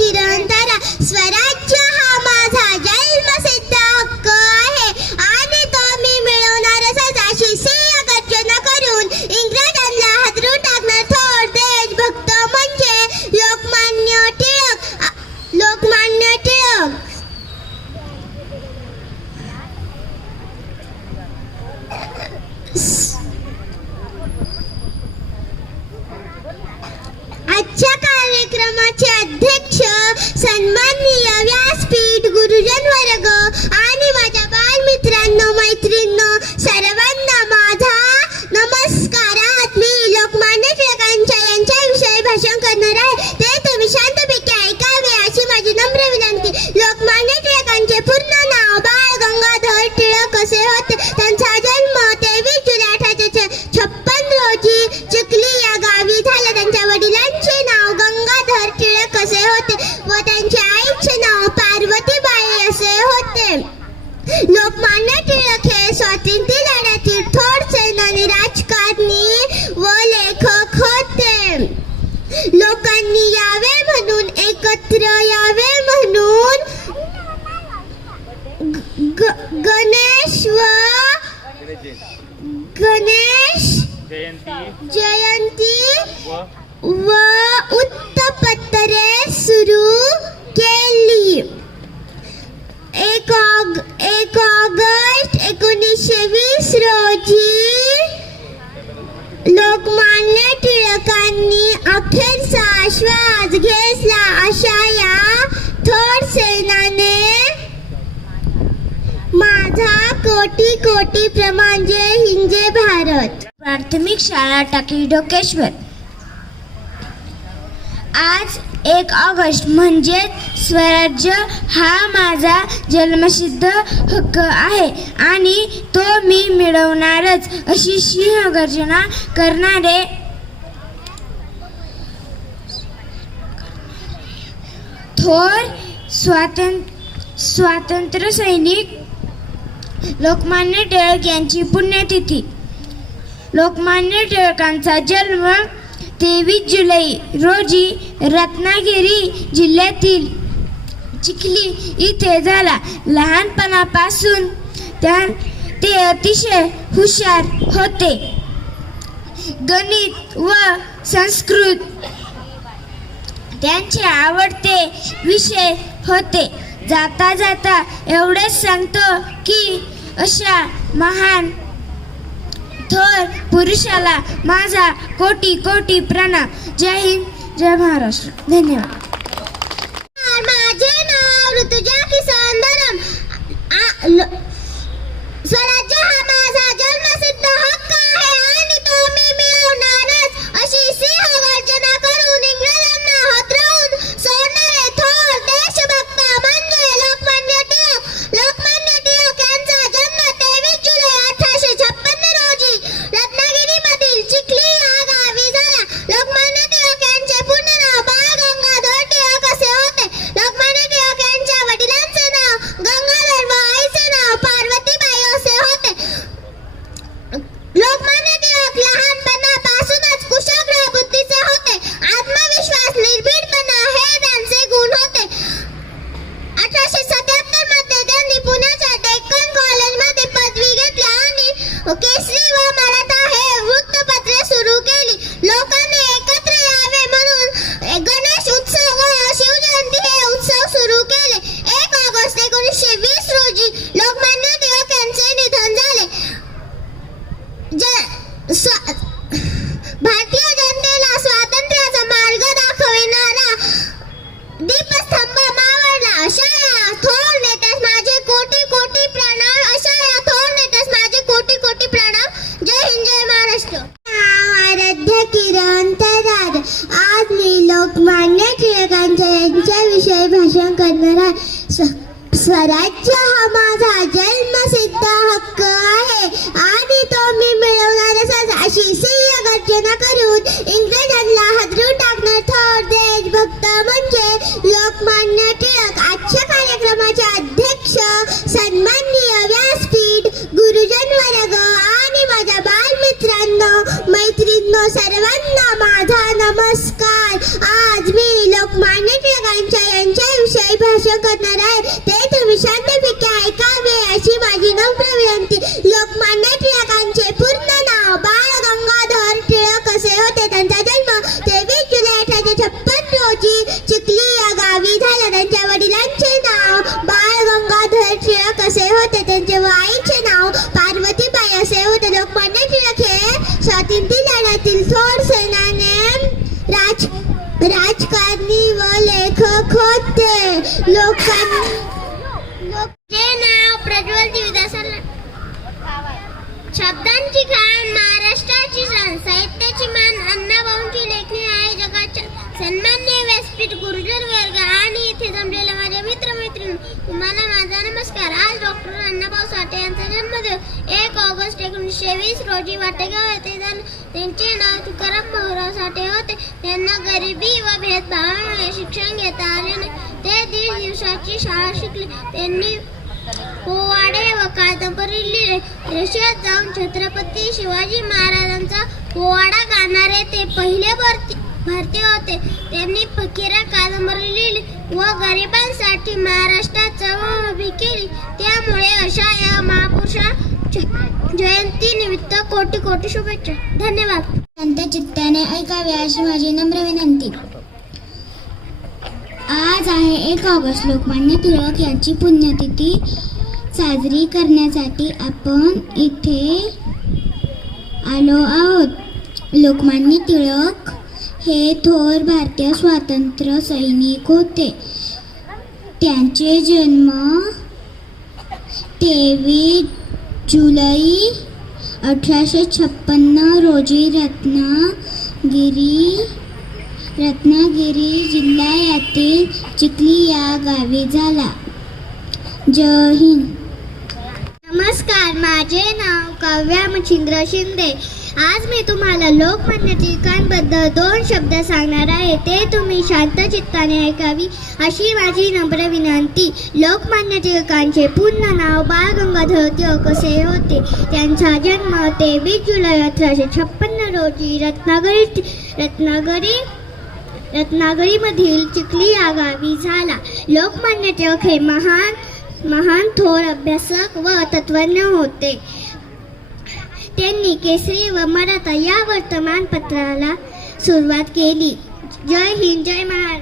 किरण तारा, स्वराज्य हा माझा जन्मसिद्ध हक्क आहे आणि तो मी मिळवणारच अशी सिंह गर्जना करून इंग्रजांना हादरून टाकणार थोर देशभक्त म्हणजे लोकमान्य टिळक. लोकमान्य टिळक. आजच्या कार्यक्रमाचे अध्यक्ष सन्माननीय व्यासपीठ, गुरुजन वर्ग आणि माझ्या बालमित्रांनो, मैत्रिणींनो, सर्वांना माझा नमस्कारात. मी लोकमान्य टिळकांच्या यांच्याविषयी भाषण करणार आहे. ते तुम्ही शांतपैकी ऐकावे अशी माझी नम्र विनंती. लोकमान्य टिळकांचे पूर्ण नाव बाळ गंगाधर टिळक असे होते. त्यांचा जन्म 23 जुलै 1856 रोजी चिखली या गावी झाला. त्यांच्या वडिलांचे नाव गंगाधर टिळक असे होते व त्यांच्या आईचे नाव पार्वतीबाई असे होते. लोकमान्य टिळक हे स्वातंत्र्य लढ्यातील थोर सेनानी, राजकारणी व लेखक होते. लोकांनी यावे म्हणून, एकत्र यावे म्हणून गणेश जयंती व वृत्तपत्रे सुरू केली. 1 ऑगस्ट 1920 रोजी लोकमान्य टिळकांनी अखेरचा श्वास घेतला. अशा या थोर सेनाने माझा कोटी कोटी प्रमाण. जय हिंद, जय भारत. प्राथमिक शाळा टाकळी ढोकेश्वर. आज 1 ऑगस्ट म्हणजे स्वराज्य हा माझा जन्मसिद्ध हक्क आहे आणि तो मी मिळवणारच अशी सिंहगर्जना करणारे थोर स्वातंत्र्य सैनिक लोकमान्य टिळक यांची पुण्यतिथी. लोकमान्य टिळकांचा जन्म 23 जुलै रोजी रत्नागिरी जिल्ह्यातील चिखली इथे झाला. लहानपणापासून ते अतिशय हुशार होते. गणित व संस्कृत त्यांचे आवडते विषय होते. जाता जाता एवढेच सांगतो की अशा महान थोर पुरुषाला माझा कोटी कोटी प्रणाम. जय हिंद, जय महाराष्ट्र. धन्यवाद. माझे नाव ऋतुजा किसन धरम. स्वराज्य हा माझा जन्मसिद्ध हक्क आहे आणि तो मी मिळवणारच अशी सिंहगर्जना करून इंग्रजांना हादरवून सोडणारे थोर देशभक्त म्हणजे लोकमान्य टिळक. लोकमान्य टिळक यांचा जन्म 23 जुलै 1856 रोजी रत्नागिरीमधील चिखली या गावी झाला. लोकमान्य टिळक यांचे पूर्ण नाव बाळ गंगाधर टिळक असे होते. लोकमान्य टिळक यांच्या वडिलांचे नाव गंगाधर व आईचे नाव पार्वतीबाई असे होते. लोकमान्य टिळक लहानपणापासूनच कुशाग्र बुद्धीचे होते. आत्मविश्वास, निर्भीडपणा हे त्यांचे गुण होते. 1877 मध्ये त्यांनी पुण्याच्या डेक्कन कॉलेजमध्ये पदवी घेतली आणि केसरी व मराठा हे वृत्तपत्रे सुरू केली. लोकांनी एकत्र यावे म्हणून गणेश उत्सव व शिवजयंती हे उत्सव सुरू केले. 1 ऑगस्ट 1920 रोजी लोकमान्य टिळक यांचे निधन झाले. भारतीय जनतेला स्वातंत्र्याचा मार्ग दाखविणारा दीपस्तंभ मावळला. अशा या थोर नेत्यास माझे कोटी कोटी प्रणाम. अशा या थोर नेत्यास माझे कोटी कोटी प्रणाम. जय हिंद, जय महाराष्ट्र. आराध्य किरण तरार. आज मी लोकमान्य टिळकांच्या यांच्याविषयी भाषण करणार आहे. स्वराज्य हा माझा जन्मसिद्ध हक्क आहे आणि तो मी मिळवणारच अशी सिंहगर्जना करून इंग्रजांना हादरून टाकणार थोर देशभक्त म्हणजे लोकमान्य टिळक. आजच्या कार्यक्रमाचे अध्यक्ष सन्माननीय व्यासपीठ, गुरुजन वर्ग आणि माझ्या बालमित्रांनो, मैत्रिणींनो, सर्वांना माझा नमस्कार. आज मी लोकमान्य टिळकांच्या काही भाषण करणार आहे ते तुम्ही शांतपैकी ऐकावे अशी माझी नम्र विनंती. लोकमान्य टिळकांचे पूर्ण नाव बाळ गंगाधर टिळक असे होते. त्यांचा जन्म 23 जुलै 1856 रोजी चिखली या गावी झाला. त्यांच्या वडिलांचे नाव बाळ गंगाधर टिळक असे होते. त्यांचे व आईचे नाव पार्वतीबाई असे होते. लोकमान्य टिळक हे स्वातंत्र्य लढ्यातील थोर सेनानी, राजकारणी व लेखक होते. लोकांचे नाव प्रज्वल देवदास. शब्दांची खाण महाराष्ट्राची शान, साहित्याची मान अण्णाभाऊंची लेखणी आहे जगाच्या. सन्माननीय व्यासपीठ, गुरुजन वर्ग आणि इथे जमलेल्या माझ्या मित्रमैत्रिणी, तुम्हाला माझा नमस्कार. आज डॉक्टर अण्णाभाऊ साठे यांचा जन्मदिवस 1 ऑगस्ट 1920 रोजी वाटेगाव येथे झाला. त्यांचे नाव तुकाराम भाऊराव साठे होते. त्यांना गरिबी व भेदभावामुळे शिक्षण घेता आले नाही. ते 1.5 दिवसाची शाळा शिकले. त्यांनी पोवाडे व कादंबरी लिहिले. रशियात जाऊन छत्रपती शिवाजी महाराजांचा पोवाडा गाणारे ते पहिले भारतीय होते. त्यांनी फकीरा कादंबरी लिहिली व गरिबांसाठी महाराष्ट्रात चळवळ उभी केली. त्यामुळे अशा या महापुरुषा जयंती निमित्त कोटी कोटी शुभेच्छा. धन्यवाद. शांत चित्ताने ऐकावे अशी माझी नम्र विनंती. आज आहे 1 ऑगस्ट. लोकमान्य टिळक यांची पुण्यतिथी साजरी करण्यासाठी आपण इथे आलो आहोत. लोकमान्य टिळक हे थोर भारतीय स्वातंत्र्य सैनिक होते. त्यांचे जन्म 23 जुलै 1856 रोजी रत्नागिरी जिल्ह्यातील चिखली या गावी झाला. जय हिंद. नमस्कार, माझे नाव काव्या मच्छिंद्र शिंदे. आज मी तुम्हाला लोकमान्य टिळकांबद्दल 2 शब्द सांगणार आहे. ते तुम्ही शांत चित्ताने ऐकावी अशी माझी नम्र विनंती. लोकमान्य टिळकांचे पूर्ण नाव बाळ गंगाधर टिळक असे होते. त्यांचा जन्म 23 जुलै 1856 रोजी रत्नागिरीमधील चिखली या गावी झाला. लोकमान्य टिळक हे महान थोर अभ्यासक व तत्वज्ञ होते. त्यांनी केसरी व मराठा या वर्तमानपत्राला सुरुवात केली. जय हिंद, जय महाराष्ट्र.